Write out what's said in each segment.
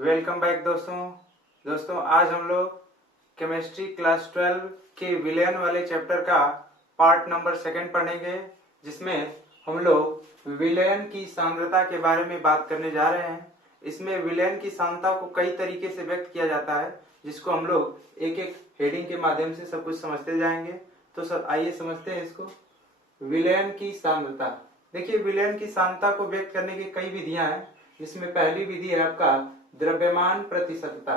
Welcome back दोस्तों आज हम लोग केमिस्ट्री क्लास 12 के विलयन वाले चैप्टर का पार्ट नंबर 2 पढ़ेंगे, जिसमें हम लोग विलयन की सांद्रता के बारे में बात करने जा रहे हैं। इसमें विलयन की सांद्रता को कई तरीके से व्यक्त किया जाता है, जिसको हम लोग एक एक हेडिंग के माध्यम से सब कुछ समझते जाएंगे। तो सर आइए समझते हैं इसको। विलयन की सांद्रता। देखिए, विलयन की सांद्रता को व्यक्त करने की कई विधियां हैं, जिसमें पहली विधि है आपका द्रव्यमान प्रतिशतता।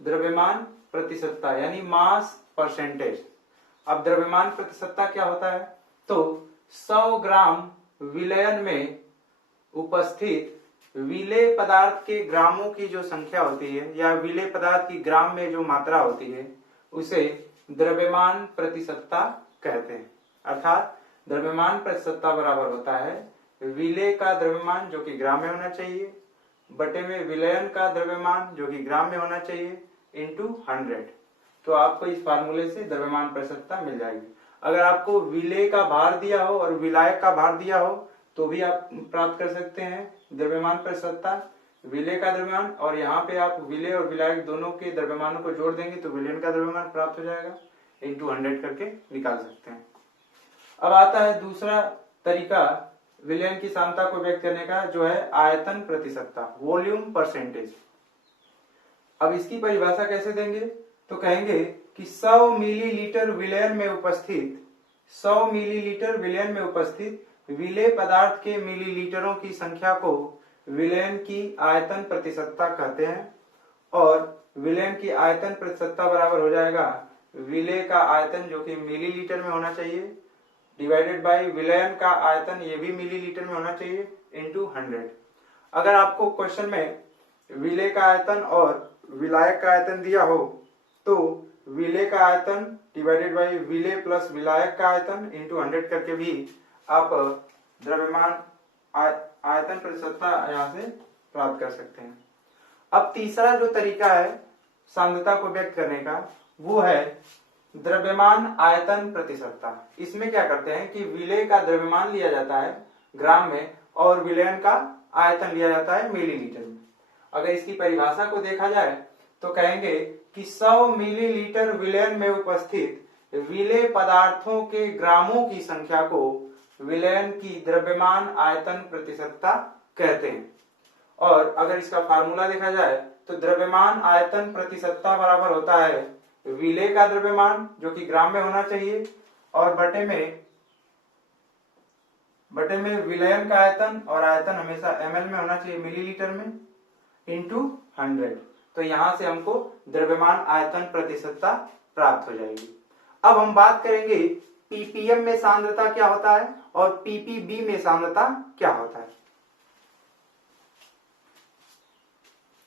द्रव्यमान प्रतिशतता यानी मास परसेंटेज। अब द्रव्यमान प्रतिशतता क्या होता है? तो 100 ग्राम विलयन में उपस्थित विलेय पदार्थ के ग्रामों की जो संख्या होती है या विलेय पदार्थ की ग्राम में जो मात्रा होती है, उसे द्रव्यमान प्रतिशतता कहते हैं। अर्थात द्रव्यमान प्रतिशतता बराबर होता है विलेय का द्रव्यमान जो कि ग्राम में होना चाहिए बटे में विलयन का द्रव्यमान जो कि ग्राम में होना चाहिए इंटू 100। तो आपको इस फार्मूले से द्रव्यमान प्रतिशतता मिल जाएगी। अगर आपको विलेय का भार दिया हो और विलायक का भार दिया हो तो भी आप प्राप्त कर सकते हैं द्रव्यमान प्रतिशतता। विलेय का द्रव्यमान और यहाँ पे आप विलेय और विलायक दोनों के द्रव्यमानों को जोड़ देंगे तो विलयन का द्रव्यमान प्राप्त हो जाएगा, इंटू 100 करके निकाल सकते हैं। अब आता है दूसरा तरीका विलयन की सांद्रता को व्यक्त करने का, जो है आयतन प्रतिशतता, वॉल्यूम परसेंटेज। अब इसकी परिभाषा कैसे देंगे? तो कहेंगे कि 100 मिलीलीटर विलयन में उपस्थित 100 मिलीलीटर विलयन में उपस्थित विलेय पदार्थ के मिलीलीटरों की संख्या को विलयन की आयतन प्रतिशतता कहते हैं। और विलयन की आयतन प्रतिशतता बराबर हो जाएगा विलेय का आयतन जो कि मिलीलीटर में होना चाहिए डिवाइडेड बाय विलयन का आयतन, ये भी मिलीलीटर में होना चाहिए, इंटू 100। अगर आपको क्वेश्चन में विलेय का आयतन और विलायक का आयतन दिया हो तो विलेय का आयतन डिवाइडेड बाय विलेय प्लस विलायक का आयतन इंटू 100 करके भी आप द्रव्यमान आयतन प्रतिशतता यहाँ से प्राप्त कर सकते हैं। अब तीसरा जो तरीका है सांद्रता को व्यक्त करने का, वो है द्रव्यमान आयतन प्रतिशतता। इसमें क्या करते हैं कि विलेय का द्रव्यमान लिया जाता है ग्राम में और विलयन का आयतन लिया जाता है मिलीलीटर में। अगर इसकी परिभाषा को देखा जाए तो कहेंगे कि 100 मिलीलीटर विलयन में उपस्थित विलेय पदार्थों के ग्रामों की संख्या को विलयन की द्रव्यमान आयतन प्रतिशतता कहते हैं। और अगर इसका फार्मूला देखा जाए तो द्रव्यमान आयतन प्रतिशतता बराबर होता है विलेय का द्रव्यमान जो कि ग्राम में होना चाहिए और बटे में विलयन का आयतन, और आयतन हमेशा ml में होना चाहिए मिलीलीटर में, इंटू 100। तो यहां से हमको द्रव्यमान आयतन प्रतिशतता प्राप्त हो जाएगी। अब हम बात करेंगे ppm में सांद्रता क्या होता है और ppb में सांद्रता क्या होता है।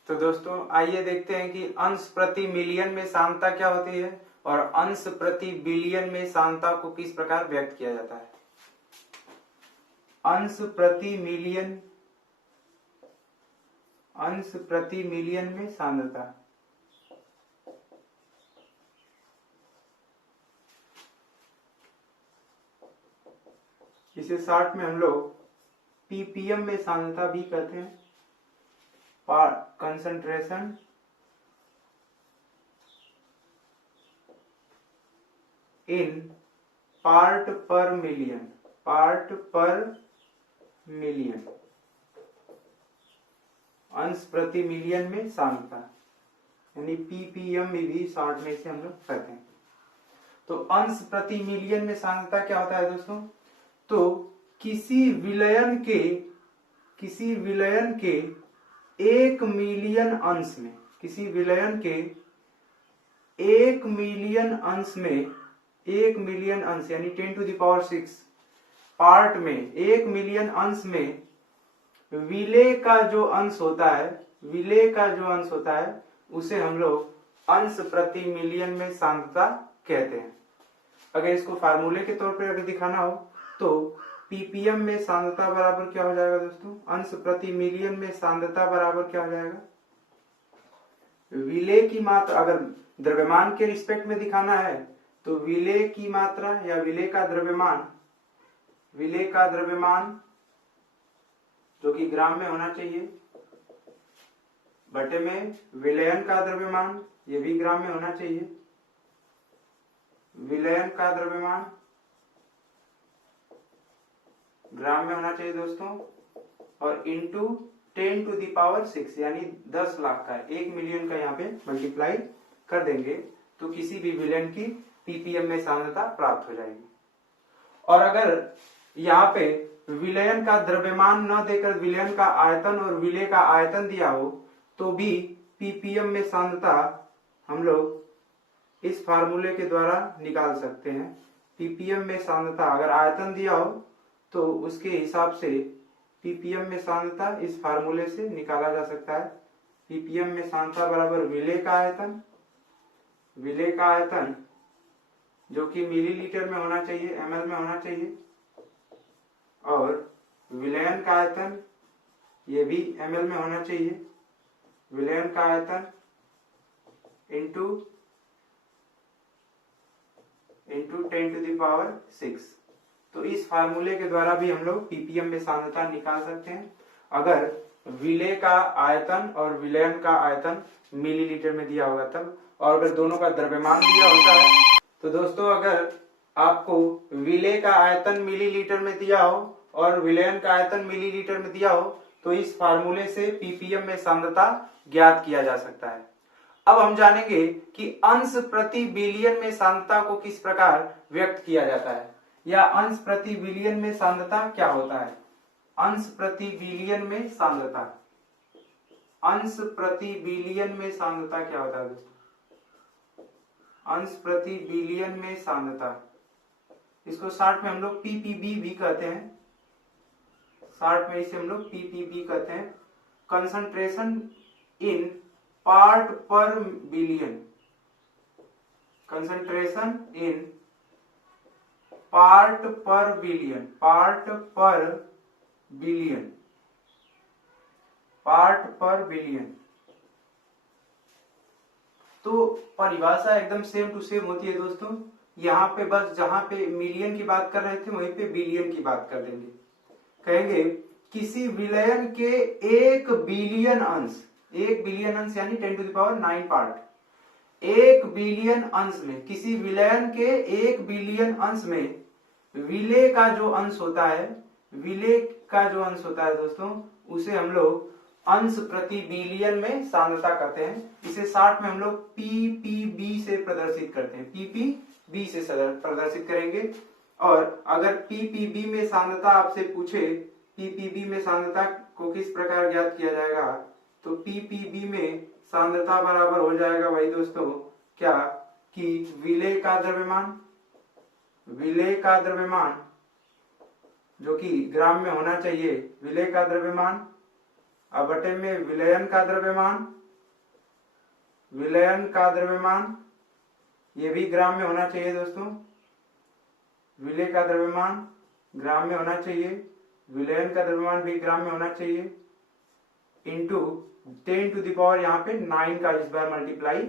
तो दोस्तों आइए देखते हैं कि अंश प्रति मिलियन में सांद्रता क्या होती है और अंश प्रति बिलियन में सांद्रता को किस प्रकार व्यक्त किया जाता है। अंश प्रति मिलियन में सांद्रता। इसे शॉर्ट में हम लोग ppm में सांद्रता भी कहते हैं, कंसंट्रेशन इन पार्ट पर मिलियन। अंश प्रति मिलियन में सांद्रता यानी ppm में भी शॉर्ट में से हम लोग कहते हैं। तो अंश प्रति मिलियन में सांद्रता क्या होता है दोस्तों? तो किसी विलयन के 1 मिलियन अंश में, किसी विलयन के 1 मिलियन अंश में, 1 मिलियन अंश यानी 10⁶ पार्ट में 1 मिलियन अंश में विलेय का जो अंश होता है उसे हम लोग अंश प्रति मिलियन में सांद्रता कहते हैं। अगर इसको फार्मूले के तौर पर अगर दिखाना हो तो ppm में सांद्रता बराबर क्या हो जाएगा दोस्तों? अंश प्रति मिलियन में सांद्रता बराबर क्या हो जाएगा? विलेय की मात्रा, अगर द्रव्यमान के रिस्पेक्ट में दिखाना है तो विलेय की मात्रा या विलेय का द्रव्यमान जो कि ग्राम में होना चाहिए बटे में विलयन का द्रव्यमान, ये भी ग्राम में होना चाहिए, विलयन का द्रव्यमान ग्राम में होना चाहिए दोस्तों, और इंटू 10 टू दी पावर 6 यानी 10 लाख का, 1 मिलियन का यहाँ पे मल्टीप्लाई कर देंगे तो किसी भी विलयन की पीपीएम में सांद्रता प्राप्त हो जाएगी। और अगर यहाँ पे विलयन का द्रव्यमान न देकर विलयन का आयतन और विलेय का आयतन दिया हो तो भी पीपीएम में सांद्रता हम लोग इस फार्मूले के द्वारा निकाल सकते हैं। पीपीएम में सांद्रता अगर आयतन दिया हो तो उसके हिसाब से पीपीएम में सांद्रता इस फार्मूले से निकाला जा सकता है। पीपीएम में सांद्रता बराबर विलेय का आयतन, विलेय का आयतन जो कि मिलीलीटर में होना चाहिए, एमएल में होना चाहिए, और विलयन का आयतन ये भी एमएल में होना चाहिए, विलयन का आयतन इंटू 10 टू द पावर 6। तो इस फार्मूले के द्वारा भी हम लोग पीपीएम में सांद्रता निकाल सकते हैं अगर विलेय का आयतन और विलयन का आयतन मिलीलीटर में दिया होगा तब। और अगर दोनों का द्रव्यमान दिया होता है तो दोस्तों अगर आपको विलेय का आयतन मिलीलीटर में दिया हो और विलयन का आयतन मिलीलीटर में दिया हो तो इस फार्मूले से पीपीएम में सांद्रता ज्ञात किया जा सकता है। अब हम जानेंगे कि अंश प्रति बिलियन में सांद्रता को किस प्रकार व्यक्त किया जाता है, या अंश प्रति बिलियन में सांद्रता क्या होता है। अंश प्रति बिलियन में सांद्रता, अंश प्रति बिलियन में सांद्रता क्या होता है दोस्तों, अंश प्रति बिलियन में सांद्रता, इसको शॉर्ट में हम लोग पीपीबी भी कहते हैं, शॉर्ट में इसे हम लोग पीपीबी कहते हैं। कंसंट्रेशन इन पार्ट पर बिलियन, कंसंट्रेशन इन पार्ट पर बिलियन, पार्ट पर बिलियन, पार्ट पर बिलियन। तो परिभाषा एकदम सेम टू सेम होती है दोस्तों। यहाँ पे बस जहां पे मिलियन की बात कर रहे थे वहीं पे बिलियन की बात कर देंगे। कहेंगे किसी विलयन के 1 बिलियन अंश, 1 बिलियन अंश यानी 10 to the power 9 part, 1 billion अंश में, किसी विलयन के 1 बिलियन अंश में विलेय का जो अंश होता है, विलेय का जो अंश होता है दोस्तों, उसे हम लोग अंश प्रति बिलियन में सांद्रता करते हैं। इसे शॉर्ट में हम लोग पीपीबी से प्रदर्शित करते हैं, पीपीबी से प्रदर्शित करेंगे। और अगर पीपीबी में सांद्रता आपसे पूछे, पीपीबी में सांद्रता को किस प्रकार ज्ञात किया जाएगा, तो पीपीबी में सांद्रता बराबर हो जाएगा भाई दोस्तों क्या, कि विलेय का द्रव्यमान, विलेय का द्रव्यमान जो कि ग्राम में होना चाहिए, विलेय का द्रव्यमान बटे में विलयन का द्रव्यमान, विलयन का द्रव्यमान ये भी ग्राम में होना चाहिए दोस्तों, विलेय का द्रव्यमान ग्राम में होना चाहिए, विलयन का द्रव्यमान भी ग्राम में होना चाहिए, इंटू 10 टू द पावर यहाँ पे 9 का इस बार मल्टीप्लाई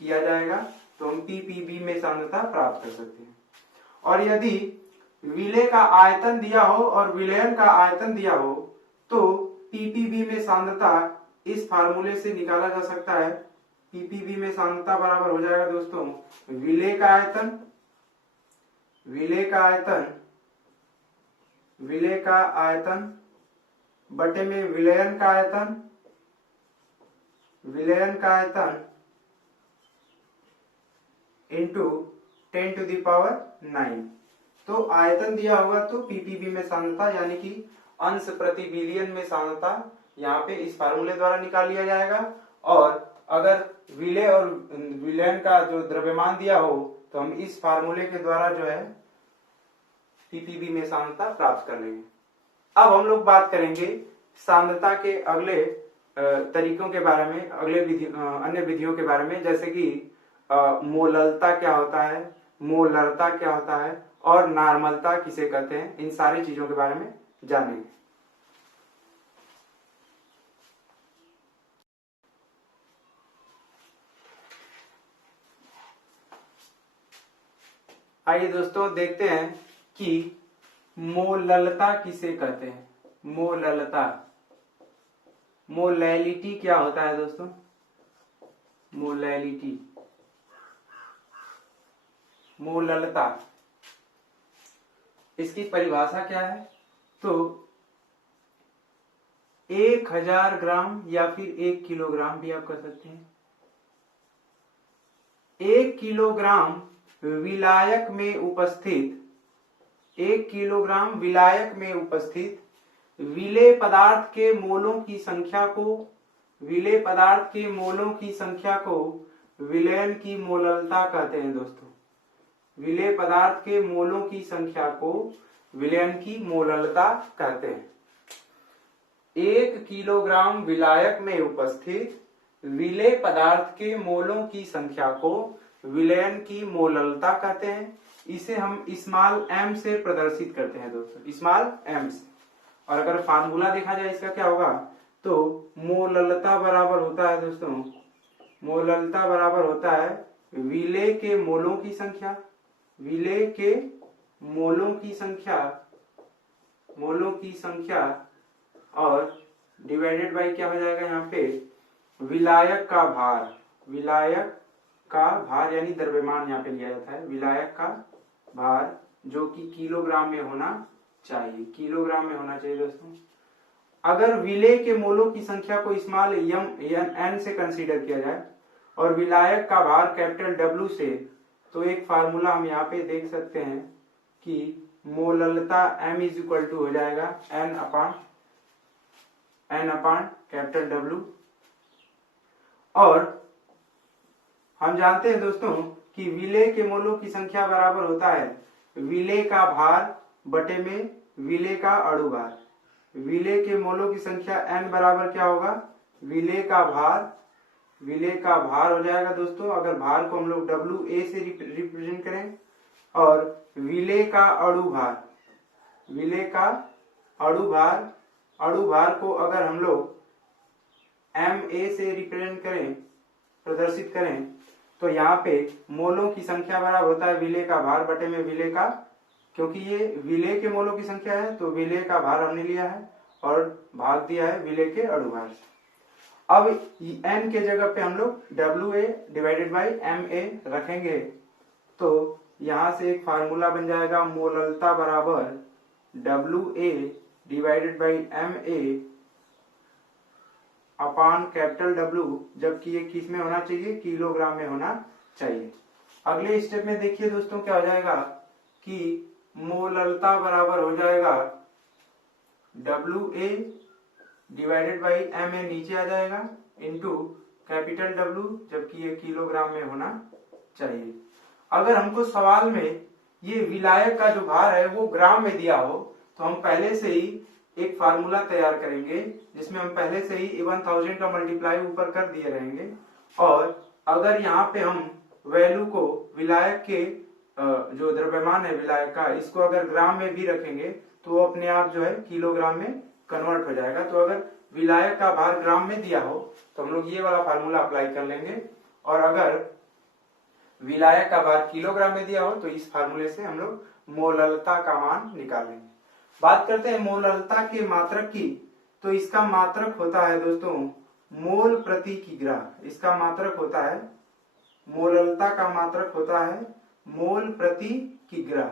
किया जाएगा तो हम पीपीबी में सांद्रता प्राप्त कर सकते हैं। और यदि विलेय का आयतन दिया हो और विलयन का आयतन दिया हो तो पीपीबी में सांद्रता इस फार्मूले से निकाला जा सकता है। पीपीबी में सांद्रता बराबर हो जाएगा दोस्तों विलेय का आयतन, विलेय का आयतन, विलेय का आयतन बटे में विलयन का आयतन, विलयन का आयतन इंटू 10 टू द पावर 9। तो आयतन दिया होगा तो पीपीबी में सांद्रता यानी कि अंश प्रति बिलियन में सांद्रता यहाँ पे इस फार्मूले द्वारा निकाल लिया जाएगा। और अगर विलेय और विलयन का जो द्रव्यमान दिया हो तो हम इस फार्मूले के द्वारा जो है पीपीबी में सांद्रता प्राप्त कर लेंगे। अब हम लोग बात करेंगे सांद्रता के अगले तरीकों के बारे में, अगले अन्य विधियों के बारे में, जैसे कि मोललता क्या होता है, मोलरता क्या होता है और नॉर्मलता किसे कहते हैं, इन सारी चीजों के बारे में जानेंगे। आइए दोस्तों देखते हैं कि मोललता किसे कहते हैं। मोललता, मोलैलिटी क्या होता है दोस्तों? मोलैलिटी, मोललता, इसकी परिभाषा क्या है? तो 1000 ग्राम या फिर 1 किलोग्राम भी आप कर सकते हैं। 1 किलोग्राम विलायक में उपस्थित, 1 किलोग्राम विलायक में उपस्थित विलेय पदार्थ के मोलों की संख्या को, विलेय पदार्थ के मोलों की संख्या को विलयन की मोललता कहते हैं दोस्तों। विलेय पदार्थ के मोलों की संख्या को विलयन की मोललता कहते हैं। 1 किलोग्राम विलायक में उपस्थित विलेय पदार्थ के मोलों की संख्या को विलयन की मोललता कहते हैं। इसे हम स्मॉल m से प्रदर्शित करते हैं दोस्तों, स्मॉल m से। और अगर फार्मूला देखा जाए इसका क्या होगा, तो मोललता बराबर होता है दोस्तों, मोललता बराबर होता है विलेय के मोलों की संख्या, विलेय के मोलों की संख्या, मोलों की संख्या और डिवाइडेड बाय क्या हो जाएगा यहाँ पे, विलायक का भार, विलायक का भार यानी द्रव्यमान यहाँ पे लिया जाता है, विलायक का भार जो कि किलोग्राम में होना चाहिए, किलोग्राम में होना चाहिए दोस्तों। अगर विलेय के मोलों की संख्या को स्मॉल n से कंसीडर किया जाए और विलायक का भार कैपिटल W से, तो एक फार्मूला हम यहाँ पे देख सकते हैं कि मोललता m इज इक्वल टू हो जाएगा n अपान कैपिटल W। और हम जानते हैं दोस्तों कि विलेय के मोलों की संख्या बराबर होता है विलेय का भार बटे में विलेय का अणु भार। विलेय के मोलों की संख्या n बराबर क्या होगा, विलेय का भार, विलेय का भार हो जाएगा दोस्तों, अगर भार को हम लोग WA से रिप्रेजेंट करें, और विलेय का अणु भार, विलेय का अणु भार, अणु भार को अगर हम लोग MA से रिप्रेजेंट करें, प्रदर्शित करें, तो यहाँ पे मोलों की संख्या बराबर होता है विलेय का भार बटे में विलेय का, क्योंकि ये विलेय के मोलों की संख्या है तो विलेय का भार हमने लिया है और भाग दिया है विलेय के अणु भार से। अब n के जगह पे हम लोग WA डिवाइडेड बाई MA रखेंगे, तो यहां से एक फार्मूला बन जाएगा मोललता बराबर WA divided by MA upon capital W, जबकि ये किस में होना चाहिए, किलोग्राम में होना चाहिए। अगले स्टेप में देखिए दोस्तों क्या हो जाएगा कि मोललता बराबर हो जाएगा WA डिवाइडेड बाई MA नीचे आ जाएगा इनटू कैपिटल W, जबकि ये किलोग्राम में होना चाहिए। अगर हमको सवाल में ये विलायक का जो भार है वो ग्राम में दिया हो, तो हम पहले से ही एक फार्मूला तैयार करेंगे जिसमें हम पहले से ही 1000 का मल्टीप्लाई ऊपर कर दिए रहेंगे, और अगर यहाँ पे हम वैल्यू को विलायक के जो द्रव्यमान है विलायक का, इसको अगर ग्राम में भी रखेंगे तो वो अपने आप जो है किलोग्राम में कन्वर्ट हो जाएगा। तो अगर विलायक का भार ग्राम में दिया हो तो हम लोग ये वाला फार्मूला अप्लाई कर लेंगे, और अगर विलायक का भार किलोग्राम में दिया हो तो इस फार्मूले से हम लोग मोललता का मान निकालेंगे। बात करते हैं मोललता के मात्रक की, तो इसका मात्रक होता है दोस्तों मोल प्रति किग्रा। इसका मात्रक होता है, मोललता का मात्रक होता है मोल प्रति किग्रा,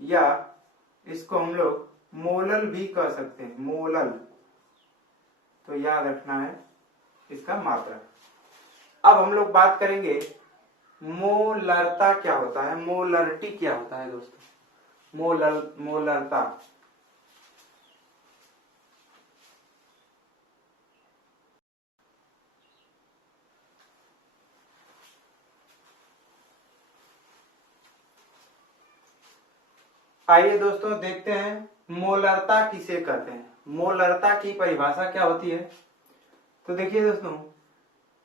या इसको हम लोग मोलल भी कह सकते हैं, मोलल, तो याद रखना है इसका मात्रक। अब हम लोग बात करेंगे मोलरता क्या होता है, मोलरिटी क्या होता है दोस्तों, मोलरता। आइए दोस्तों देखते हैं मोलरता किसे कहते हैं, मोलरता की परिभाषा क्या होती है। तो देखिए दोस्तों,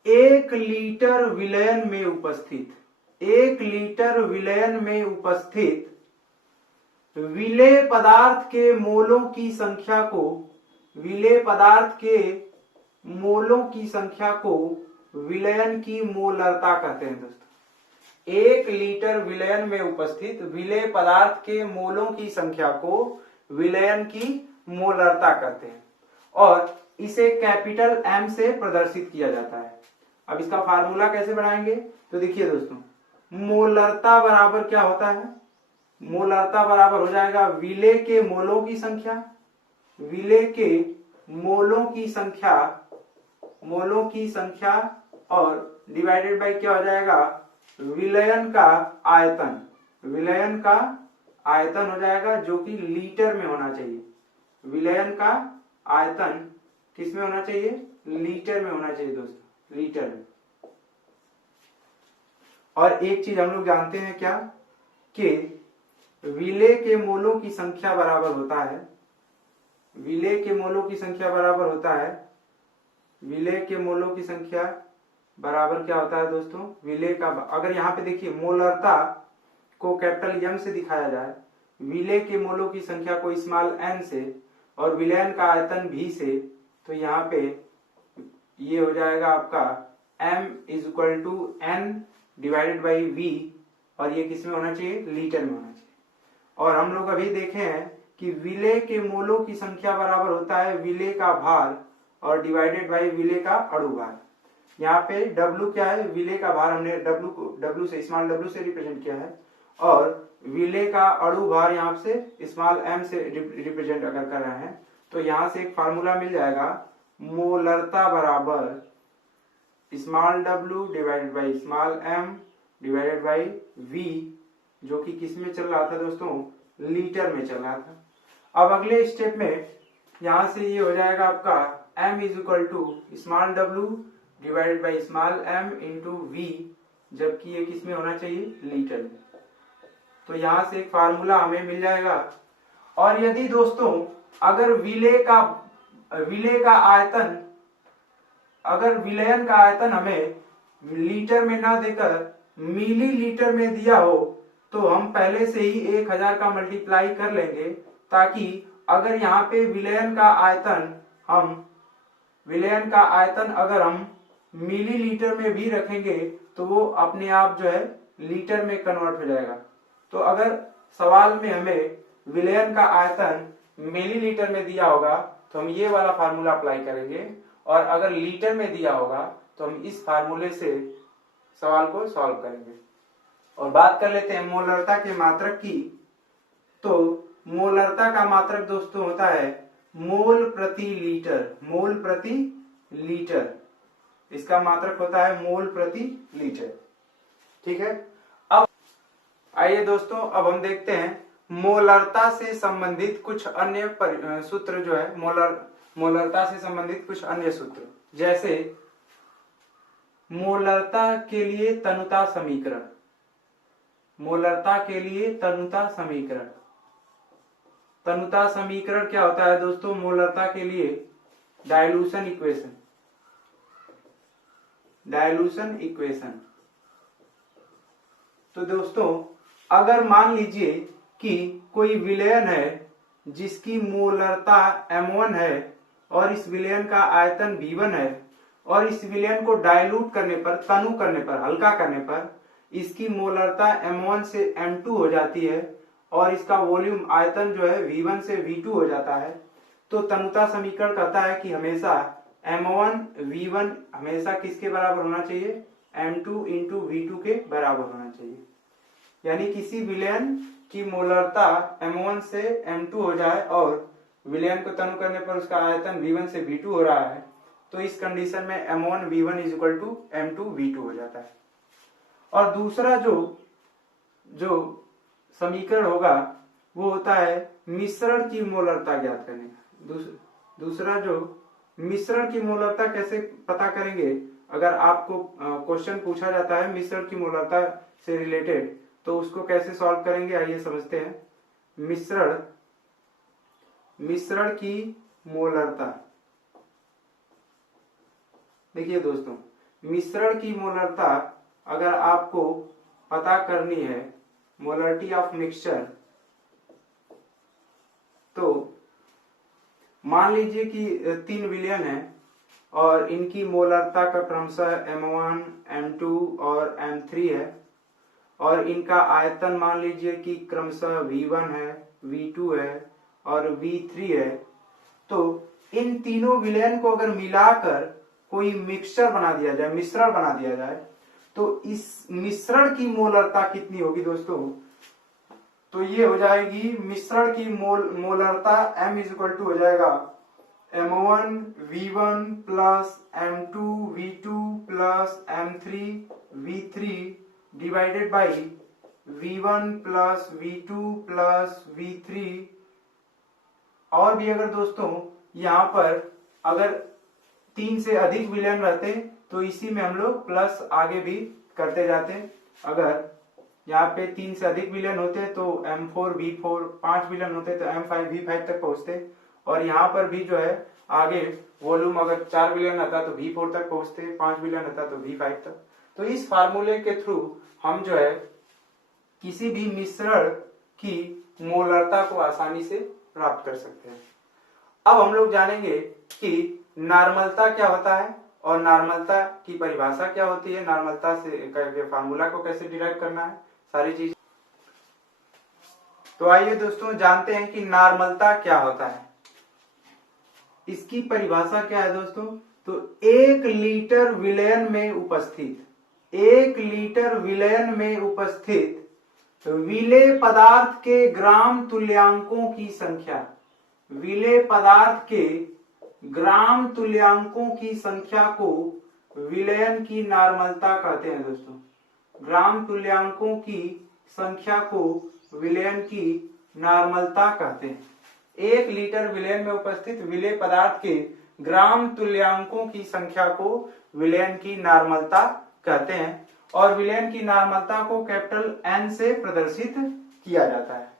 1 लीटर विलयन में उपस्थित, 1 लीटर विलयन में उपस्थित विलेय पदार्थ के मोलों की संख्या को, विलेय पदार्थ के मोलों की संख्या को विलयन की मोलरता कहते हैं दोस्तों। 1 लीटर विलयन में उपस्थित विलेय पदार्थ के मोलों की संख्या को विलयन की मोलरता कहते हैं। और इसे कैपिटल M से प्रदर्शित किया जाता है। अब इसका फार्मूला कैसे बनाएंगे, तो देखिए दोस्तों, मोलरता बराबर क्या होता है, मोलरता बराबर हो जाएगा विलेय के मोलों की संख्या, विलेय के मोलों की संख्या, मोलों की संख्या, और डिवाइडेड बाय क्या हो जाएगा, विलयन का आयतन, विलयन का आयतन हो जाएगा जो कि लीटर में होना चाहिए। विलयन का आयतन किस में होना चाहिए, लीटर में होना चाहिए दोस्तों, लीटर में। और एक चीज हम लोग जानते हैं क्या, कि विलेय के मोलों की संख्या बराबर होता है, विलेय के मोलों की संख्या बराबर होता है, विलेय के मोलों की संख्या बराबर क्या होता है दोस्तों, विलेय का, अगर यहाँ पे देखिए मोलरता को कैपिटल M से दिखाया जाए, विलेय के मोलों की संख्या को स्मॉल n से, और विलयन का आयतन V से, तो यहाँ पे ये हो जाएगा आपका M is equal to N divided by V, और ये किस में होना चाहिए, लीटर में होना चाहिए। और हम लोग अभी देखे हैं कि विलेय के मोलों की संख्या बराबर होता है विलेय का भार और डिवाइडेड बाई विलेय का अणु भार। यहाँ पे W क्या है, विलेय का भार हमने W से, स्मॉल w से रिप्रेजेंट किया है, और विलेय का अणु भार यहाँ से स्मॉल m से रिप्रेजेंट अगर कर रहे हैं, तो यहाँ से एक फार्मूला मिल जाएगा, मोलरता बराबर small w divided by small m divided by v, जो कि किस में चल रहा था दोस्तों, लीटर में चल रहा था। अब अगले स्टेप में यहाँ से ये हो जाएगा आपका m is equal to small w divided by small m into v, जबकि ये किस में होना चाहिए, लीटर में। तो यहाँ से एक फार्मूला हमें मिल जाएगा। और यदि दोस्तों अगर विलेय का आयतन, अगर विलयन का आयतन हमें लीटर में ना देकर मिली लीटर में दिया हो, तो हम पहले से ही 1000 का मल्टीप्लाई कर लेंगे, ताकि अगर यहाँ पे विलयन का आयतन अगर हम मिली लीटर में भी रखेंगे तो वो अपने आप जो है लीटर में कन्वर्ट हो जाएगा। तो अगर सवाल में हमें विलयन का आयतन मिलीलीटर में दिया होगा तो हम ये वाला फार्मूला अप्लाई करेंगे, और अगर लीटर में दिया होगा तो हम इस फार्मूले से सवाल को सॉल्व करेंगे। और बात कर लेते हैं मोलरता के मात्रक की। तो मोलरता का मात्रक दोस्तों होता है मोल प्रति लीटर, मोल प्रति लीटर, इसका मात्रक होता है मोल प्रति लीटर। ठीक है, अब आइए दोस्तों, अब हम देखते हैं मोलरता से संबंधित कुछ अन्य सूत्र जो है, मोलरता से संबंधित कुछ अन्य सूत्र, जैसे मोलरता के लिए तनुता समीकरण, मोलरता के लिए तनुता समीकरण। तनुता समीकरण क्या होता है दोस्तों, मोलरता के लिए डाइल्यूशन इक्वेशन, डाइल्यूशन इक्वेशन। तो दोस्तों अगर मान लीजिए कि कोई विलयन है जिसकी मोलरता m1 है और इस विलयन का आयतन v1 है, और इस विलयन को डाइल्यूट करने पर, तनु करने पर, हल्का करने पर इसकी मोलरता m1 से m2 हो जाती है और इसका वॉल्यूम आयतन जो है v1 से v2 हो जाता है। तो तनुता समीकरण कहता है कि हमेशा m1 v1 हमेशा किसके बराबर होना चाहिए, m2 इंटू v2 के बराबर होना चाहिए। यानी किसी विलयन की मोलरता m1 से m2 हो जाए और विलयन को तनु करने पर उसका आयतन v1 से v2 हो रहा है, तो इस कंडीशन में m1 v1 is equal to m2 v2 हो जाता है। और दूसरा जो समीकरण होगा वो होता है मिश्रण की मोलरता ज्ञात करने का। दूसरा जो मिश्रण की मोलरता कैसे पता करेंगे, अगर आपको क्वेश्चन पूछा जाता है मिश्रण की मोलरता से रिलेटेड, तो उसको कैसे सॉल्व करेंगे, आइए समझते हैं। मिश्रण की मोलरता, देखिए दोस्तों, मिश्रण की मोलरता अगर आपको पता करनी है, मोलरिटी ऑफ मिक्सचर, तो मान लीजिए कि 3 विलयन है और इनकी मोलरता का क्रमशः m1, m2 और m3 है, और इनका आयतन मान लीजिए कि क्रमशः v1 है, v2 है और v3 है। तो इन तीनों विलयन को अगर मिलाकर कोई मिक्सचर बना दिया जाए, मिश्रण बना दिया जाए, तो इस मिश्रण की मोलरता कितनी होगी दोस्तों? तो ये हो जाएगी मिश्रण की मोलरता M इज इक्वल टू हो जाएगा M1 V1 plus M2 V2 plus M3 V3 divided by V1 plus V2 plus V3। और भी अगर दोस्तों यहाँ पर अगर 3 से अधिक विलयन रहते तो इसी में हम लोग प्लस आगे भी करते जाते। अगर यहाँ पे 3 से अधिक विलयन होते तो M4 V4, 5 विलयन होते तो M5 V5 तक पहुंचते। और यहाँ पर भी जो है आगे वॉल्यूम अगर 4 विलयन आता तो V4 तक पहुंचते, 5 विलयन आता तो V5 तक। तो इस फार्मूले के थ्रू हम जो है किसी भी मिश्रण की मोलरता को आसानी से प्राप्त कर सकते हैं। अब हम लोग जानेंगे कि नॉर्मलता क्या होता है और नॉर्मलता की परिभाषा क्या होती है, नॉर्मलता से फार्मूला को कैसे डिराइव करना है, सारी चीज। तो आइए दोस्तों जानते हैं कि नॉर्मलता क्या होता है। इसकी परिभाषा क्या है दोस्तों? तो 1 लीटर विलयन में उपस्थित, 1 लीटर विलयन में उपस्थित विलेय पदार्थ के ग्राम तुल्यांकों की संख्या, विलेय पदार्थ के ग्राम तुल्यांकों की संख्या को विलयन की नॉर्मलता कहते हैं दोस्तों। ग्राम तुल्यांकों की संख्या को विलयन की नॉर्मलता कहते हैं। 1 लीटर विलयन में उपस्थित विलेय पदार्थ के ग्राम तुल्यांकों की संख्या को विलयन की नॉर्मलता कहते हैं। और विलयन की नॉर्मलता को कैपिटल N से प्रदर्शित किया जाता है।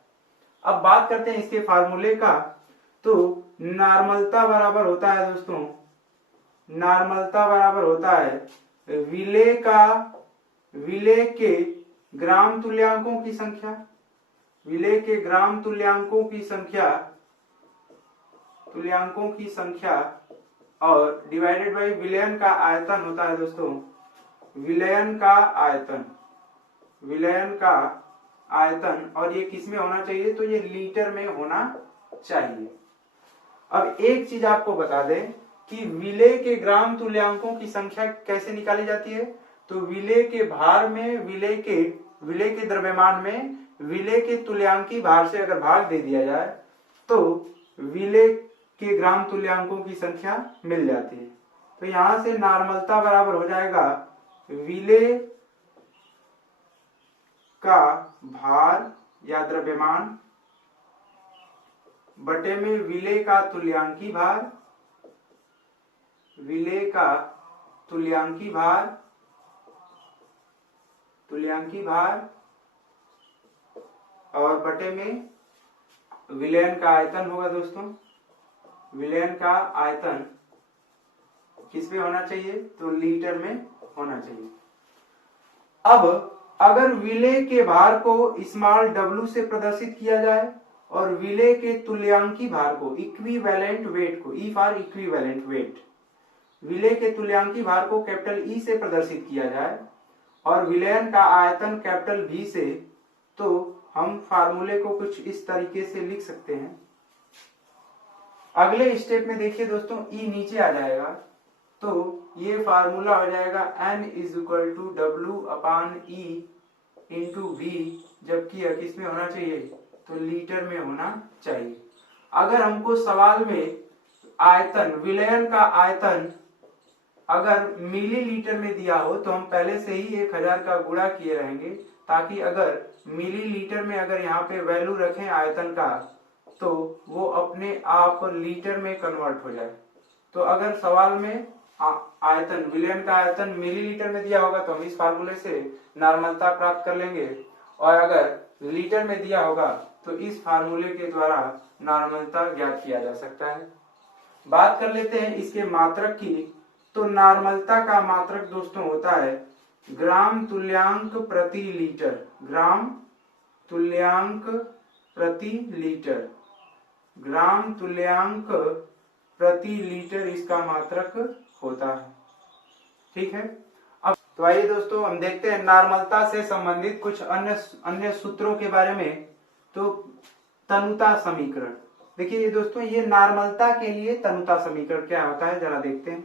अब बात करते हैं इसके फार्मूले का। तो नॉर्मलता बराबर होता है दोस्तों, नॉर्मलता बराबर होता है विलेय के ग्राम तुल्यांकों की संख्या, विलेय के ग्राम तुल्यांकों की संख्या और डिवाइडेड बाई विलयन का आयतन होता है दोस्तों, विलयन का आयतन। और ये किस में होना चाहिए? तो ये लीटर में होना चाहिए। अब एक चीज आपको बता दें कि विलेय के ग्राम तुल्यांकों की संख्या कैसे निकाली जाती है। तो विलेय के भार में विलेय के द्रव्यमान में विलेय के तुल्यांकी भार से अगर भाग दे दिया जाए तो विलेय के ग्राम तुल्यांकों की संख्या मिल जाती है। तो यहां से नॉर्मलता बराबर हो जाएगा विलेय का भार या द्रव्यमान बटे में विलेय का तुल्यांकी भार, विलेय का तुल्यांकी भार और बटे में विलयन का आयतन होगा दोस्तों। विलयन का आयतन किस में होना चाहिए? तो लीटर में होना चाहिए। अब अगर विलेय के भार को स्मॉल w से प्रदर्शित किया जाए और विलेय के तुल्यांकी भार को, इक्विवेलेंट वेट को, E फॉर इक्विवेलेंट वेट, विलेय के तुल्यांकी भार को कैपिटल E से प्रदर्शित किया जाए और विलयन का आयतन कैपिटल V से, तो हम फार्मूले को कुछ इस तरीके से लिख सकते हैं। अगले स्टेप में देखिए दोस्तों, E नीचे आ जाएगा तो ये फार्मूला हो जाएगा N is equal to W/E into V, जबकि यह किस में होना चाहिए? तो लीटर में होना चाहिए। अगर हमको सवाल में आयतन, विलयन का आयतन अगर मिलीलीटर में दिया हो तो हम पहले से ही 1000 का गुणा किए रहेंगे, ताकि अगर मिलीलीटर में अगर यहाँ पे वैल्यू रखें आयतन का तो वो अपने आप लीटर में कन्वर्ट हो जाए। तो अगर सवाल में आयतन, विलयन का आयतन मिलीलीटर में दिया होगा तो हम इस फार्मूले से नॉर्मलता प्राप्त कर लेंगे, और अगर लीटर में दिया होगा तो इस फार्मूले के द्वारा नॉर्मलता ज्ञात किया जा सकता है। बात कर लेते हैं इसके मात्रक की। तो नॉर्मलता का मात्रक दोस्तों होता है ग्राम तुल्यांक प्रति लीटर, ग्राम तुल्यांक प्रति लीटर, ग्राम तुल्यांक प्रति लीटर इसका मात्रक होता है। ठीक है। अब तो आइए दोस्तों हम देखते हैं नॉर्मलता से संबंधित कुछ अन्य सूत्रों के बारे में। तो तनुता समीकरण, देखिए दोस्तों, ये नॉर्मलता के लिए तनुता समीकरण क्या होता है जरा देखते हैं।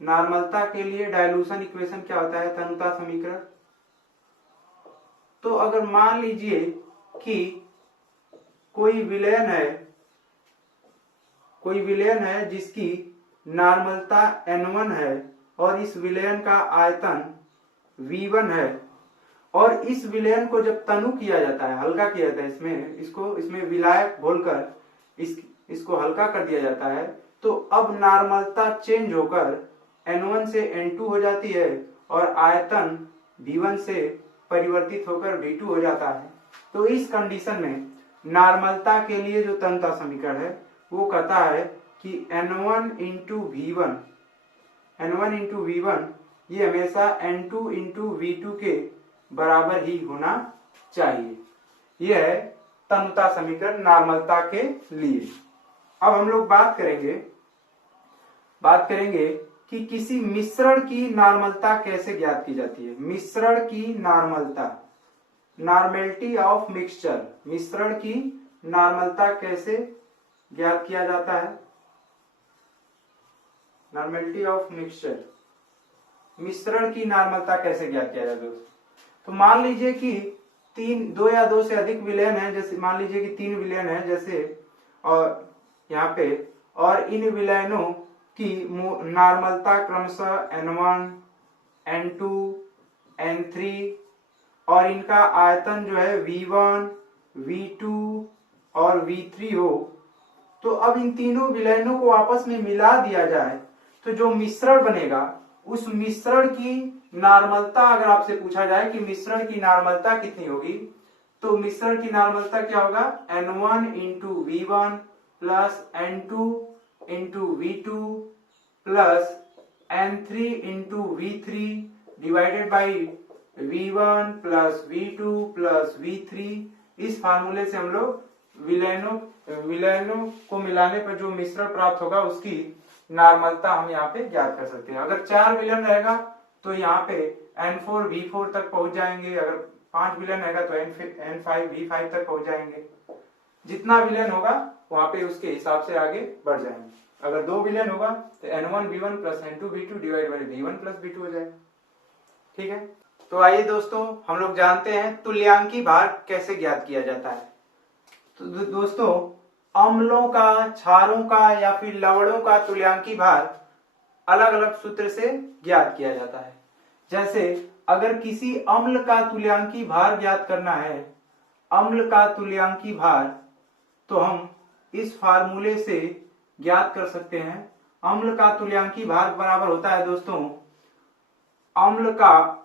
नॉर्मलता के लिए डाइल्यूशन इक्वेशन क्या होता है, तनुता समीकरण। तो अगर मान लीजिए कि कोई विलयन है जिसकी नॉर्मलता n1 है और इस विलयन का आयतन v1 है, और इस विलयन को जब तनु किया जाता है, हल्का किया जाता है, इसमें विलायक घोलकर इसको हल्का कर दिया जाता है, तो अब नॉर्मलता चेंज होकर n1 से n2 हो जाती है और आयतन v1 से परिवर्तित होकर v2 हो जाता है। तो इस कंडीशन में नॉर्मलता के लिए जो तनुता समीकरण है वो कहता है कि n1 इंटू v1 ये हमेशा n2 इंटू v2 के बराबर ही होना चाहिए। यह है तनुता समीकरण नॉर्मलता के लिए। अब हम लोग बात करेंगे कि किसी मिश्रण की नॉर्मलता कैसे ज्ञात की जाती है। मिश्रण की नॉर्मलता, नॉर्मेलिटी ऑफ मिक्सचर, मिश्रण की नॉर्मलता कैसे ज्ञात किया जाता है। नॉर्मेलिटी ऑफ मिक्सचर, मिश्रण की नॉर्मलता कैसे ज्ञात किया जाता है। तो मान लीजिए कि दो या दो से अधिक विलयन है, जैसे मान लीजिए कि 3 विलयन है जैसे, और यहाँ पे, और इन विलयनों की नॉर्मलता क्रमशः n1, n2, n3 और इनका आयतन जो है v1, v2 और v3 हो। तो अब इन तीनों विलयनों को आपस में मिला दिया जाए तो जो मिश्रण बनेगा, उस मिश्रण की नॉर्मलता अगर आपसे पूछा जाए कि मिश्रण की नॉर्मलता कितनी होगी, तो मिश्रण की नॉर्मलता क्या होगा, n1 into v1 plus n2 into v2 plus n3 into v3 divided by v1 plus v2 plus v3। इस फार्मूले से हम लोग विलयनों को मिलाने पर जो मिश्रण प्राप्त होगा उसकी नॉर्मलता हम यहाँ पे ज्ञात कर सकते हैं। अगर 4 विलयन रहेगा तो यहाँ पे n4 v4 तक पहुंच जाएंगे, अगर 5 विलयन रहेगा तो n5 v5 तक पहुंच जाएंगे। जितना विलयन होगा वहां पे उसके हिसाब से आगे बढ़ जाएंगे। अगर 2 विलयन होगा तो n1 v1 plus n2 v2 divide by v1 plus v2 हो जाएगा। ठीक है, तो आइए दोस्तों हम लोग जानते हैं तुल्यांकी भार कैसे ज्ञात किया जाता है। तो दोस्तों, अम्लों का, क्षारों का या फिर लवणों का तुल्यांकी भार अलग अलग सूत्र से ज्ञात किया जाता है। जैसे अगर किसी अम्ल का तुल्यांकी भार ज्ञात करना है, अम्ल का तुल्यांकी भार, तो हम इस फार्मूले से ज्ञात कर सकते हैं। अम्ल का तुल्यांकी भार बराबर होता है दोस्तों अम्ल का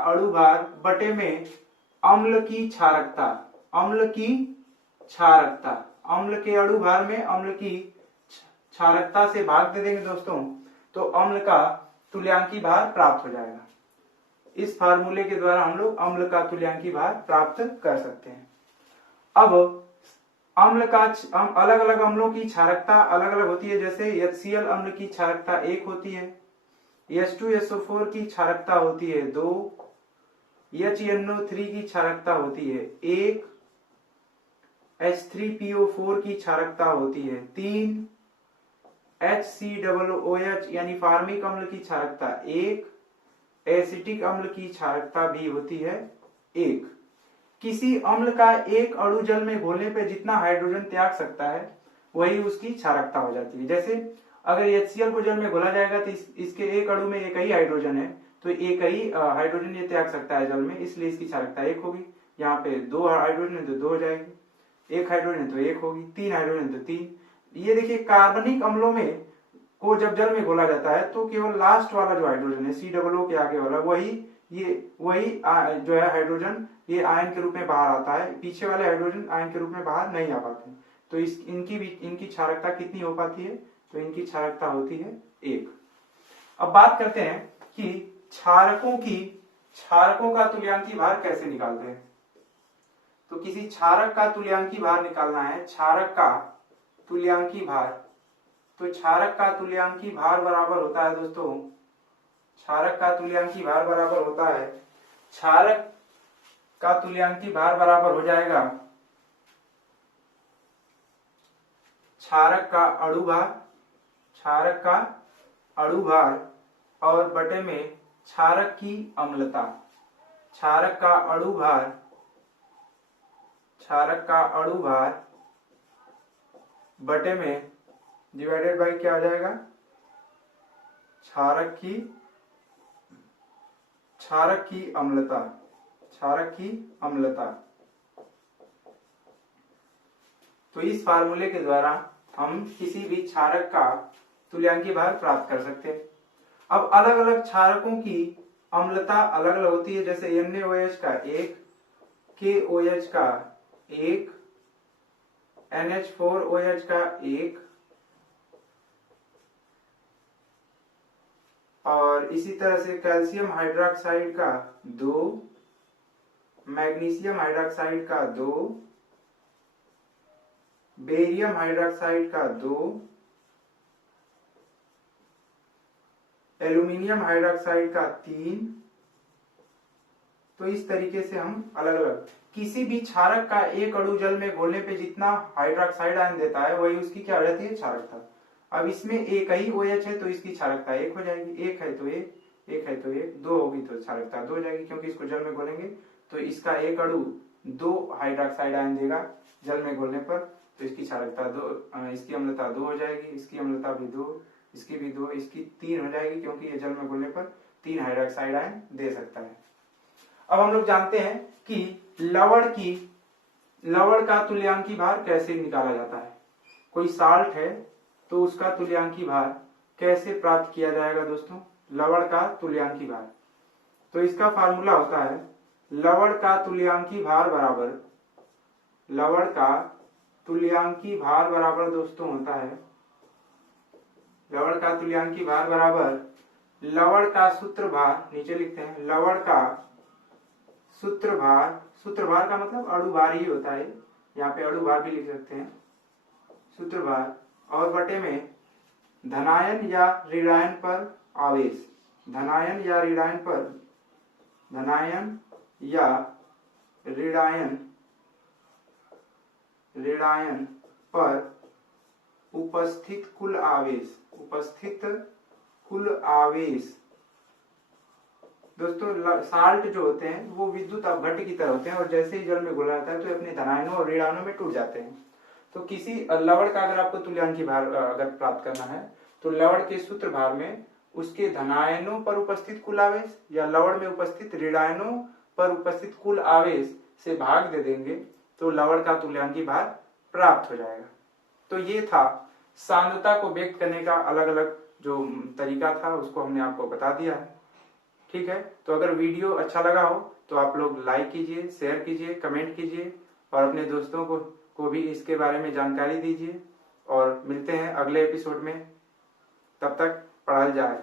अणु भार बटे में अम्ल की क्षारकता। अम्ल के अणु भार में अम्ल की क्षारकता से भाग दे देंगे दोस्तों, तो अम्ल का तुल्यांकी भार प्राप्त हो जाएगा। इस फार्मूले के द्वारा हम लोग अम्ल का तुल्यांकी भार प्राप्त कर सकते हैं। अब अलग अलग अम्लों की क्षारकता अलग अलग होती है। जैसे HCl अम्ल की क्षारकता 1 होती है, H2SO4 की क्षारकता होती है 2, HNO3 की क्षारकता होती है 1, H3PO4 की क्षारकता होती है 3, HCOOH यानी फार्मिक अम्ल की क्षारकता 1, एसिटिक अम्ल की क्षारकता भी होती है 1। किसी अम्ल का एक अणु जल में घोलने पर जितना हाइड्रोजन त्याग सकता है वही उसकी क्षारकता हो जाती है। जैसे अगर HCl को जल में घोला जाएगा तो इसके एक अणु में एक ही हाइड्रोजन है, तो एक ही हाइड्रोजन ये त्याग सकता है जल में, इसलिए इसकी क्षारकता 1 होगी। यहाँ पे 2 हाइड्रोजन है तो 2 हो जाएगी, 1 हाइड्रोजन तो 1 होगी, 3 हाइड्रोजन तो 3। ये देखिए कार्बनिक अम्लों में को जब जल में घोला जाता है तो केवल लास्ट वाला जो हाइड्रोजन है COO के आगे वाला वही जो है हाइड्रोजन ये आयन के रूप में बाहर आता है। पीछे वाले हाइड्रोजन आयन के रूप में बाहर नहीं आ पाते, तो इनकी क्षारकता कितनी हो पाती है, तो इनकी क्षारकता होती है 1। अब बात करते हैं कि क्षारकों का तुल्यांकी भार कैसे निकालते हैं। तो किसी क्षारक का तुल्यांकी भार निकालना है, क्षारक का तुल्यांकी भार, तो क्षारक का तुल्यांकी भार बराबर होता है दोस्तों, क्षारक का तुल्यांकी भार बराबर होता है क्षारक का तुल्यांकी भार बराबर हो जाएगा क्षारक का अणु भार, क्षारक का अणु भार और बटे में क्षारक की अम्लता। क्षारक का अणु भार, क्षारक का अणु भार बटे में डिवाइडेड बाई क्या हो जाएगा, क्षारक की अम्लता, क्षारक की अम्लता। तो इस फार्मूले के द्वारा हम किसी भी क्षारक का तुल्यांकी भार प्राप्त कर सकते हैं। अब अलग अलग क्षारकों की अम्लता अलग अलग होती है, जैसे NaOH का 1, KOH का 1, NH4OH का 1 और इसी तरह से कैल्शियम हाइड्रोक्साइड का 2, मैग्नीशियम हाइड्रोक्साइड का 2, बेरियम हाइड्रोक्साइड का 2, एल्यूमिनियम हाइड्रोक्साइड का 3। तो इस तरीके से हम अलग अलग किसी भी क्षारक का एक अणु जल में घोलने पे जितना हाइड्रोक्साइड आयन देता है वही उसकी क्या हो जाती है, क्षारकता। अब इसमें एक ही OH है तो इसकी क्षारकता 1 हो जाएगी, 1 है तो 1, 1 है तो 1, 2 होगी तो क्षारकता 2 हो जाएगी, क्योंकि इसको जल में घोलेंगे तो इसका एक अणु 2 हाइड्रोक्साइड आयन देगा जल में घोलने पर, तो इसकी क्षारकता 2, इसकी अम्लता 2 हो जाएगी, इसकी अम्लता भी 2, इसकी भी 2, इसकी 3 हो जाएगी, क्योंकि ये जल में घुलने पर 3 हाइड्रोक्साइड आयन दे सकता है। अब हम लोग जानते हैं कि लवण का तुल्यांकी भार कैसे निकाला जाता है। कोई साल्ट है तो उसका तुल्यांकी भार कैसे प्राप्त किया जाएगा दोस्तों, लवण का तुल्यांकी भार। तो इसका फार्मूला होता है लवण का तुल्यांकी भार बराबर, लवण का तुल्यांकी भार बराबर दोस्तों होता है, लवण का तुल्यांकी भार बराबर लवण का सूत्र भार, नीचे लिखते हैं लवण का सूत्र भार, सूत्र भार का मतलब अणु भार ही होता है, यहाँ पे अणु भार भी लिख सकते हैं, सूत्र भार और बटे में धनायन या ऋणायन पर आवेश, धनायन या ऋणायन पर, धनायन या ऋणायन पर उपस्थित कुल आवेश, उपस्थित कुल आवेश। दोस्तों साल्ट जो होते हैं वो विद्युत अपघट्य की तरह होते हैं और जैसे ही जल में घुला जाता है तो अपने धनायनों और ऋणायनों में टूट जाते हैं। तो किसी लवण का अगर आपको तुल्यांकी भार अगर प्राप्त करना है तो लवण के सूत्र भार में उसके धनायनों पर उपस्थित कुल आवेश या लवण में उपस्थित ऋणायनों पर उपस्थित कुल आवेश से भाग दे देंगे तो लवण का तुल्यांकी भार प्राप्त हो जाएगा। तो ये था सांद्रता को व्यक्त करने का अलग अलग जो तरीका था, उसको हमने आपको बता दिया है। ठीक है, तो अगर वीडियो अच्छा लगा हो तो आप लोग लाइक कीजिए, शेयर कीजिए, कमेंट कीजिए और अपने दोस्तों को भी इसके बारे में जानकारी दीजिए और मिलते हैं अगले एपिसोड में। तब तक पढ़ाई जाए।